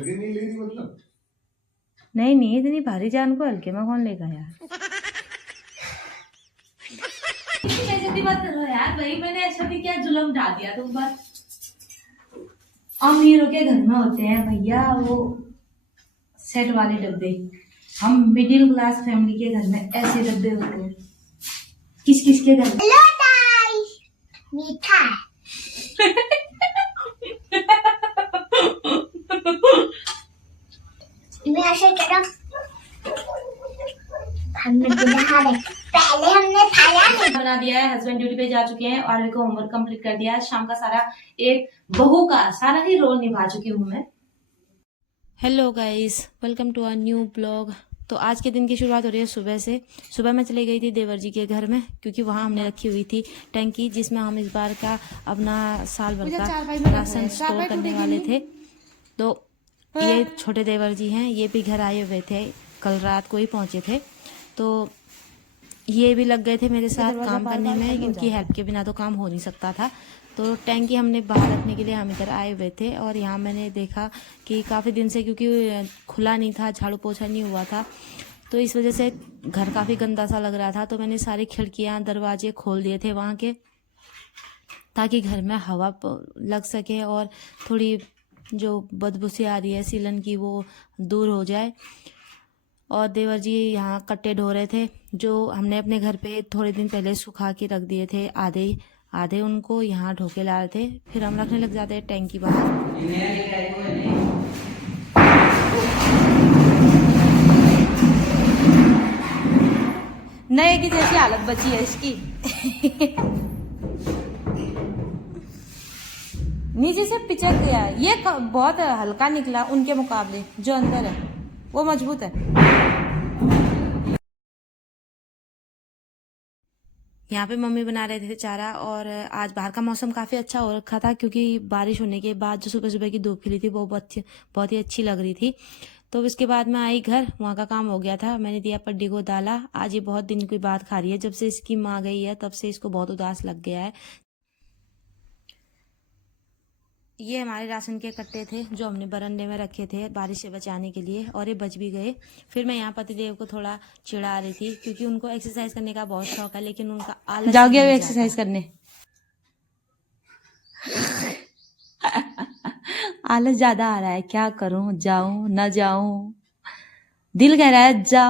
हल्के नहीं ले रही मतलब? नहीं इतनी भारी जान को हल्के में कौन लेगा यार। बेइज्जती मत करो यार भाई, मैंने ऐसा भी क्या जुल्म डाल दिया तुम पर। अमीरों के घर में होते हैं भैया वो सेट वाले डब्बे, हम मिडिल क्लास फैमिली के घर में ऐसे डब्बे होते हैं। किस किस के घर में मीठा मैं ऐसे करूं, हमने पहले हमने खाया नहीं। बना दिया है, हस्बैंड ड्यूटी पे जा चुके हैं और को होमवर्क कंप्लीट कर दिया है। शाम का सारा एक बहू का सारा ही रोल निभा चुकी हूँ मैं। Hello guys, welcome to a new blog. तो आज के दिन की शुरुआत हो रही है सुबह से। सुबह मैं चली गई थी देवर जी के घर में क्योंकि वहाँ हमने रखी हुई थी टैंकी जिसमें हम इस बार का अपना साल भर का राशन स्टोर करने वाले थे। तो ये छोटे देवर जी हैं, ये भी घर आए हुए थे, कल रात को ही पहुँचे थे। तो ये भी लग गए थे मेरे साथ काम करने में, इनकी हेल्प के बिना तो काम हो नहीं सकता था। तो टैंकी हमने बाहर रखने के लिए हम इधर आए हुए थे और यहाँ मैंने देखा कि काफ़ी दिन से क्योंकि खुला नहीं था, झाड़ू पोछा नहीं हुआ था, तो इस वजह से घर काफ़ी गंदा सा लग रहा था। तो मैंने सारी खिड़कियाँ दरवाजे खोल दिए थे वहाँ के, ताकि घर में हवा लग सके और थोड़ी जो बदबू सी आ रही है सीलन की वो दूर हो जाए। और देवर जी यहाँ कट्टे ढो रहे थे जो हमने अपने घर पे थोड़े दिन पहले सुखा के रख दिए थे, आधे उनको यहाँ ढो के ला रहे थे, फिर हम रखने लग जाते हैं टैंकी बाहर। नए की जैसी हालत बची है इसकी। नीचे से पिचक गया, ये बहुत हल्का निकला उनके मुकाबले, जो अंदर है वो मजबूत है। यहाँ पे मम्मी बना रहे थे चारा और आज बाहर का मौसम काफ़ी अच्छा हो रखा था क्योंकि बारिश होने के बाद जो सुबह सुबह की धूप खिली थी वो बहुत ही अच्छी लग रही थी। तो उसके बाद मैं आई घर, वहाँ का काम हो गया था, मैंने दिया पड्डी को दाला। आज ये बहुत दिन की बात खा रही है, जब से इसकी माँ गई है तब से इसको बहुत उदास लग गया है। ये हमारे राशन के कट्टे थे जो हमने बरंडे में रखे थे बारिश से बचाने के लिए, और ये बच भी गए। फिर मैं यहाँ पतिदेव को थोड़ा चिढ़ा रही थी क्योंकि उनको एक्सरसाइज करने का बहुत शौक है, लेकिन उनका आलस जाओगे एक्सरसाइज करने। आलस ज्यादा आ रहा है, क्या करूं, जाऊं ना जाऊं। दिल कह रहा है जा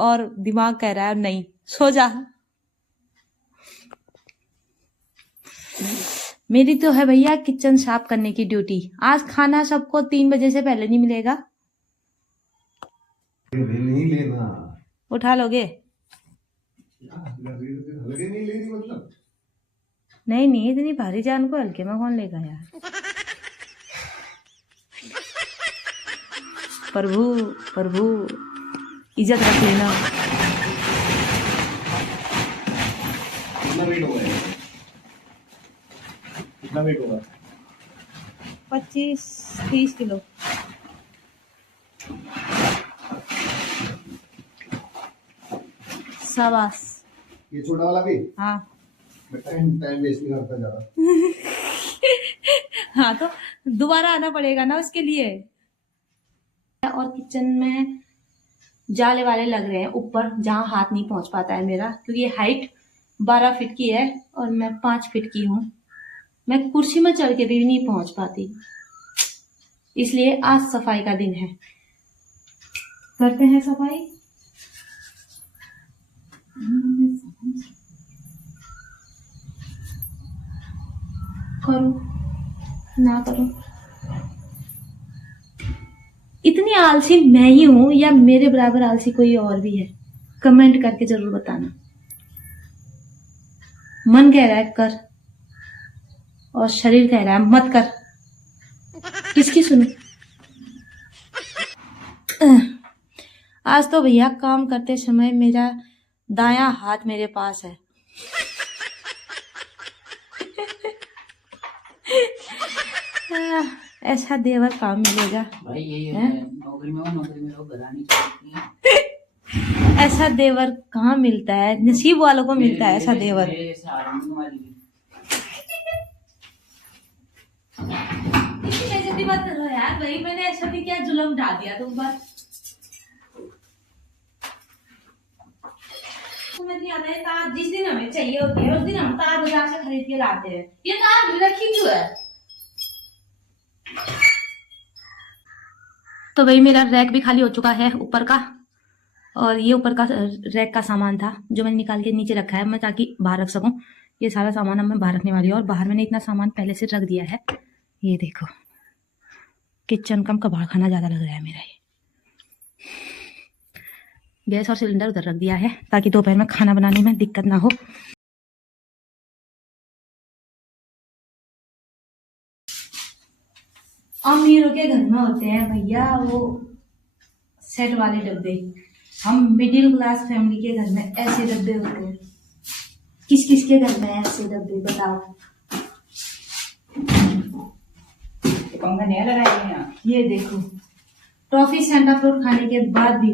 और दिमाग कह रहा है नहीं, सो जा। मेरी तो है भैया किचन साफ करने की ड्यूटी। आज खाना सबको 3 बजे से पहले नहीं मिलेगा। नहीं लेना। उठा लोगे? हल्के नहीं ले रही मतलब? नहीं इतनी भारी जान को हल्के में कौन लेगा यार। प्रभु इज्जत रख लेना। कितना वेट होगा? कितना वेट होगा? 25-30 किलो। शाबाश। ये छोटा वाला भी? हाँ टाइम वेस्ट नहीं करता ज्यादा। हाँ तो दोबारा आना पड़ेगा ना उसके लिए। और किचन में जाले वाले लग रहे हैं ऊपर, जहाँ हाथ नहीं पहुंच पाता है मेरा, क्योंकि ये हाइट 12 फीट की है और मैं 5 फीट की हूँ। मैं कुर्सी में चढ़ के भी नहीं पहुंच पाती, इसलिए आज सफाई का दिन है, करते हैं सफाई। करो ना करो, इतनी आलसी मैं ही हूं या मेरे बराबर आलसी कोई और भी है? कमेंट करके जरूर बताना। मन कह रहा है कर और शरीर कह रहा है मत कर, किसकी सुनो। आज तो भैया काम करते समय मेरा दायां हाथ मेरे पास है। ऐसा देवर काम मिलेगा भाई, ये नौकरी में रहो, घरानी चाहिए। ऐसा देवर कहाँ मिलता है, नसीब वालों को मिलता है ऐसा देवर। ऐसी बात कर रहे हो यार, भाई मैंने ऐसा भी क्या जुल्म डाल दिया तुम पर। समझ नहीं आता है, तार जिस दिन हमें चाहिए होती है उस दिन हम तार बाजार से खरीद के लाते हैं। ये तार रखी क्यों है? तो वही मेरा रैक भी खाली हो चुका है ऊपर का, और ये ऊपर का रैक का सामान था जो मैंने निकाल के नीचे रखा है मैं ताकि बाहर रख सकूं। ये सारा सामान अब मैं बाहर रखने वाली हूँ, और बाहर मैंने इतना सामान पहले से रख दिया है। ये देखो, किचन का कबाड़ खाना ज्यादा लग रहा है मेरा। ये गैस और सिलेंडर उधर रख दिया है ताकि दोपहर में खाना बनाने में दिक्कत ना हो। अमीरों के घर में होते हैं भैया वो सेट वाले डब्बे, हम मिडिल क्लास फैमिली के घर में ऐसे डब्बे होते हैं। किस किस के घर में ऐसे डब्बे बताओ? पंखा नहीं लगाया यहाँ। ये देखो, टॉफी सेंटा फ्रूट खाने के बाद भी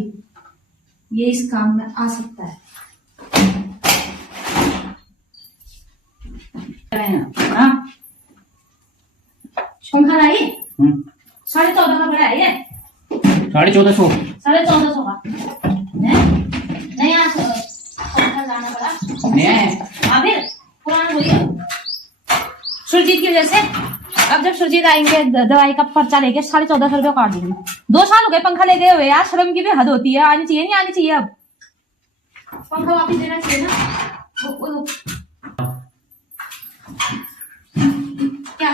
ये इस काम में आ सकता है। हाँ पंखा लाई 14.5 का बड़ा है ये। 1450। 1450 का नहीं, यहाँ पंखा लाना पड़ा। नया है। हाँ फिर पुराना बोलिए। सुरजीत की वजह से अब जब सुरजीत आएंगे दवाई का पर्चा लेके 1450 रुपये काट देंगे। 2 साल हो गए पंखा लेके हुए यार, शर्म की भी हद होती है। आनी चाहिए नहीं आनी चाहिए? अब पंखा वापस देना चाहिए ना। क्या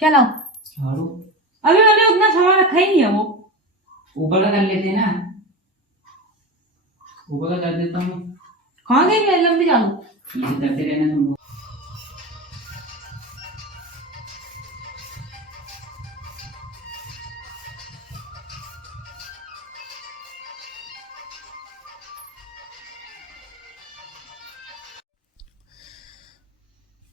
क्या लाओ? झाड़ू अभी मैंने उतना सामान रखा ही नहीं है। वो ऊपर का कर लेते हैं ना, ऊपर का कर देता हूँ। कहाँ गई है लंबी झाड़ू? ये करते रहना तुम।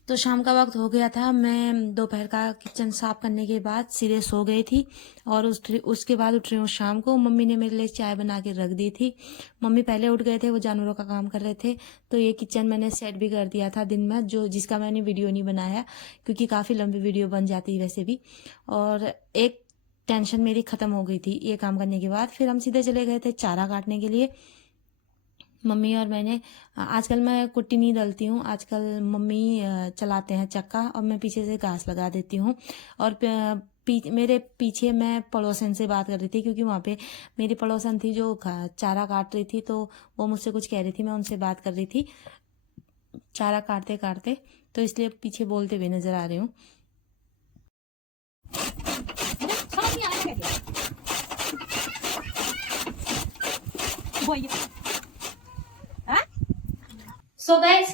तो शाम का वक्त हो गया था, मैं दोपहर का किचन साफ करने के बाद सीधे सो गई थी, और उसके बाद उठ रही हूँ शाम को। मम्मी ने मेरे लिए चाय बना के रख दी थी। मम्मी पहले उठ गए थे, वो जानवरों का काम कर रहे थे। तो ये किचन मैंने सेट भी कर दिया था दिन में, जिसका मैंने वीडियो नहीं बनाया क्योंकि काफ़ी लंबी वीडियो बन जाती है वैसे भी। और एक टेंशन मेरी ख़त्म हो गई थी ये काम करने के बाद। फिर हम सीधे चले गए थे चारा काटने के लिए। मम्मी और मैंने, आजकल मैं कुट्टी नहीं डलती हूँ, आजकल मम्मी चलाते हैं चक्का, और मैं पीछे से घास लगा देती हूँ। और मेरे पीछे मैं पड़ोसन से बात कर रही थी क्योंकि वहाँ पे मेरी पड़ोसन थी जो चारा काट रही थी, तो वो मुझसे कुछ कह रही थी, मैं उनसे बात कर रही थी चारा काटते काटते, तो इसलिए पीछे बोलते हुए नजर आ रही हूँ। सो गाइस,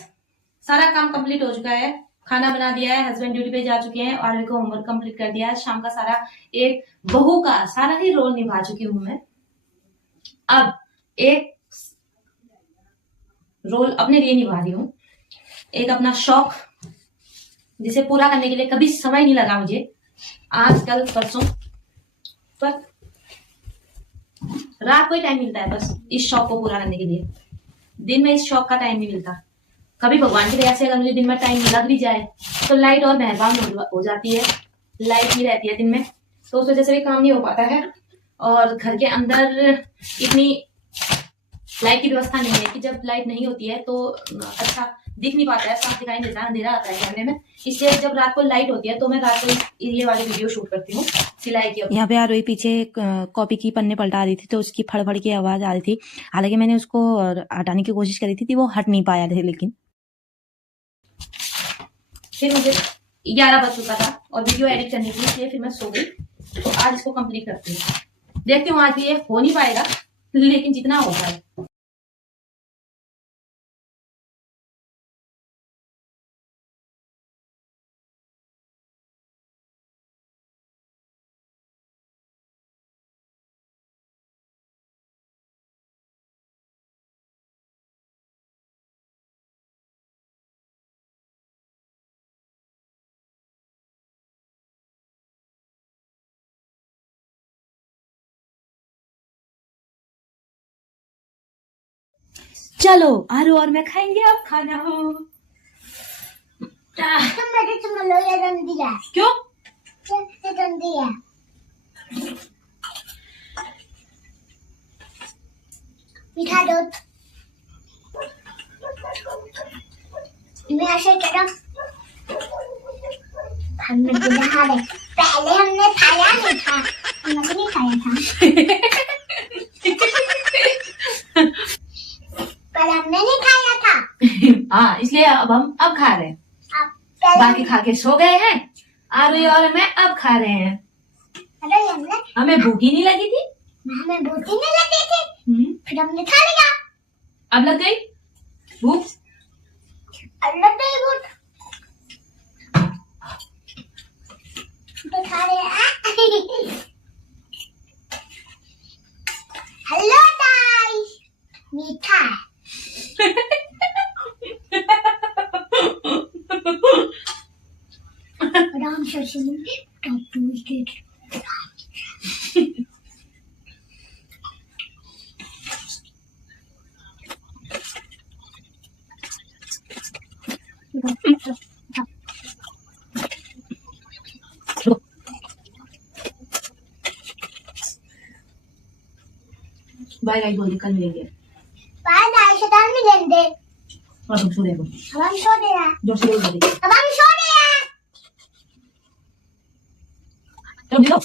सारा काम कंप्लीट हो चुका है, खाना बना दिया है, हस्बैंड ड्यूटी पे जा चुके हैं, और को होमवर्क कंप्लीट कर दिया है। शाम का सारा एक बहू का सारा ही रोल निभा चुकी हूं मैं। अब एक रोल अपने लिए निभा रही हूँ, एक अपना शौक जिसे पूरा करने के लिए कभी समय नहीं लगा मुझे, आज कल परसों, पर रात को ही टाइम मिलता है बस इस शौक को पूरा करने के लिए। दिन में इस शौक का टाइम नहीं मिलता। कभी भगवान की दया से अगर मुझे दिन में टाइम लग भी जाए तो लाइट और मेहरबान हो जाती है, लाइट नहीं रहती है दिन में, तो उस वजह से भी काम नहीं हो पाता है। और घर के अंदर इतनी लाइट की व्यवस्था नहीं है कि जब लाइट नहीं होती है तो अच्छा दिख नहीं पाता है, साफ दिखाई नहीं देता, अंधेरा आता है कैमरे में। इसलिए जब रात को लाइट होती है तो मैं रात को ये वाली वीडियो शूट करती हूँ सिलाई की। यहाँ पे आरोही पीछे कॉपी की पन्ने पलटा रही थी, तो उसकी फड़फड़ की आवाज आ रही थी। हालांकि मैंने उसको हटाने की कोशिश करी थी, वो हट नहीं पाया थे। लेकिन फिर मुझे 11 बज चुका था और वीडियो एडिट करनी थी, इसलिए फिर मैं सो गई। तो आज इसको कंप्लीट करती हूँ, देखती हूँ आज भी ये हो नहीं पाएगा, लेकिन जितना हो पाए। चलो आरू और मैं खाएंगे अब खाना। तुम मेरे तुम लो ये गंदी है क्यों? ये गंदी है मीठा दूध मैं ऐसे करो हमने नहा ले पहले हमने खाया नहीं था हमने नहीं खाया था पर हमने नहीं खाया था हाँ, इसलिए अब हम खा रहे हैं। अब पहले बाकी खा के सो गए हैं, आरवी और मैं अब खा रहे हैं। अरे हमने हमें भूख ही नहीं लगी थी। हमें भूख ही नहीं लगी थी फिर हमने खा लिया अब लग गई भूख। अल्लाह दे भूख तो खा रहे हैं हेलो गाइस मीठा है Ram Shashi top to state bye guys, बोल कल मिलेंगे। बाय गाइस शैतान मिलेंगे और तुम सो रहे हो, अब हम सो रहे हैं जो सो रहे हो। अब हम सो रहे हैं चलो